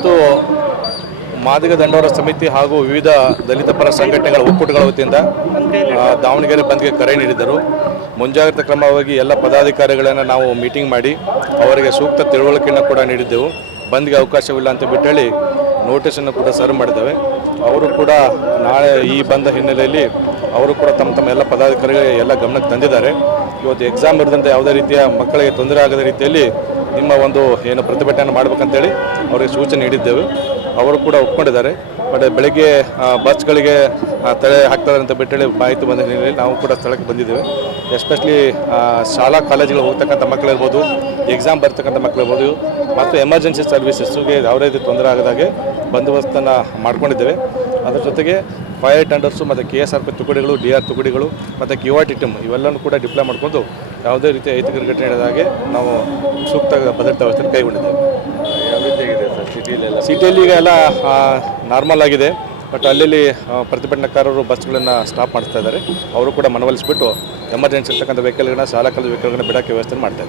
ಇವತ್ತು ಮಾದಿಗ ದಂಡೋರ ಸಮಿತಿ ಹಾಗೂ ವಿವಿಧ ದಲಿತ ಪರ ಸಂಘಟನೆಗಳ ಒಕ್ಕೂಟಗಳ ವತಿಯಿಂದ ದಾವಣಗೆರೆ ಬಂದ್ಗೆ ಕರೆ ನೀಡಿದ್ದರು. ಮುಂಜಾಗ್ರತಾ ಕ್ರಮವಾಗಿ ಎಲ್ಲ ಪದಾಧಿಕಾರಿಗಳನ್ನು ನಾವು ಮೀಟಿಂಗ್ ಮಾಡಿ ಅವರಿಗೆ ಸೂಕ್ತ ತಿಳುವಳಿಕೆಯನ್ನು ಕೂಡ ನೀಡಿದ್ದೆವು. ಬಂದ್ಗೆ ಅವಕಾಶವಿಲ್ಲ ಅಂತ ಬಿಟ್ಟೇಳಿ ನೋಟಿಸನ್ನು ಕೂಡ ಸರ್ವ್ ಮಾಡಿದ್ದೇವೆ. ಅವರು ಕೂಡ ನಾಳೆ ಈ ಬಂದ ಹಿನ್ನೆಲೆಯಲ್ಲಿ ಅವರು ಕೂಡ ತಮ್ಮ ಎಲ್ಲ ಪದಾಧಿಕಾರಿಗಳಿಗೆ ಎಲ್ಲ ಗಮನಕ್ಕೆ ತಂದಿದ್ದಾರೆ. ಇವತ್ತು ಎಕ್ಸಾಮ್ ಇರದಂತೆ ಯಾವುದೇ ರೀತಿಯ ಮಕ್ಕಳಿಗೆ ತೊಂದರೆ ಆಗದ ರೀತಿಯಲ್ಲಿ ನಿಮ್ಮ ಒಂದು ಏನು ಪ್ರತಿಭಟನೆ ಮಾಡಬೇಕಂತೇಳಿ ಅವರಿಗೆ ಸೂಚನೆ ನೀಡಿದ್ದೆವು. ಅವರು ಕೂಡ ಒಪ್ಕೊಂಡಿದ್ದಾರೆ. ಬಟ್ ಬೆಳಗ್ಗೆ ಬಸ್ಗಳಿಗೆ ತಡೆ ಹಾಕ್ತಾರೆ ಅಂತ ಬಿಟ್ಟೇಳಿ ಮಾಹಿತಿ ಬಂದ ಹಿನ್ನೆಲೆಯಲ್ಲಿ ನಾವು ಕೂಡ ಸ್ಥಳಕ್ಕೆ ಬಂದಿದ್ದೇವೆ. ಎಸ್ಪೆಷಲಿ ಶಾಲಾ ಕಾಲೇಜುಗಳು ಹೋಗ್ತಕ್ಕಂಥ ಮಕ್ಕಳಿರ್ಬೋದು, ಎಕ್ಸಾಮ್ ಬರ್ತಕ್ಕಂಥ ಮಕ್ಕಳಿರ್ಬೋದು ಮತ್ತು ಎಮರ್ಜೆನ್ಸಿ ಸರ್ವಿಸಸ್ಗೆ ಯಾವುದೇ ರೀತಿ ತೊಂದರೆ ಆಗದಾಗೆ ಬಂದೋಬಸ್ತನ್ನು ಮಾಡ್ಕೊಂಡಿದ್ದೇವೆ. ಅದರ ಜೊತೆಗೆ ಫೈರ್ ಟೆಂಡರ್ಸು ಮತ್ತು KSRP ತುಕಡಿಗಳು, DR ತುಕಡಿಗಳು ಮತ್ತು QRT ಟೀಮ್ ಇವೆಲ್ಲನೂ ಕೂಡ ಡಿಪ್ಲಾಯ್ ಮಾಡಿಕೊಂಡು ಯಾವುದೇ ರೀತಿಯ ಅಹಿತಕರ ಘಟನೆ ನಡೆದಾಗೆ ನಾವು ಸೂಕ್ತ ಭದ್ರತಾ ವ್ಯವಸ್ಥೆ ಕೈಗೊಂಡಿದ್ದೇವೆ. ಯಾವ ರೀತಿ ಆಗಿದೆ ಸರ್ ಸಿಟಿಯಲ್ಲಿ ಈಗ ಎಲ್ಲ ನಾರ್ಮಲ್ ಆಗಿದೆ. ಬಟ್ ಅಲ್ಲಿ ಪ್ರತಿಭಟನಾಕಾರರು ಬಸ್ಗಳನ್ನು ಸ್ಟಾಪ್ ಮಾಡ್ತಾ ಇದ್ದಾರೆ. ಅವರು ಕೂಡ ಮನವೊಲಿಸಿಬಿಟ್ಟು ಎಮರ್ಜೆನ್ಸಿ ಇರ್ತಕ್ಕಂಥ ವೆಹಿಕಲ್ಗಳನ್ನ ಶಾಲಾ ಕಾಲೇಜು ವೆಹಿಕಲ್ಗಳನ್ನ ಬಿಡೋಕ್ಕೆ ವ್ಯವಸ್ಥೆ ಮಾಡ್ತಾರೆ.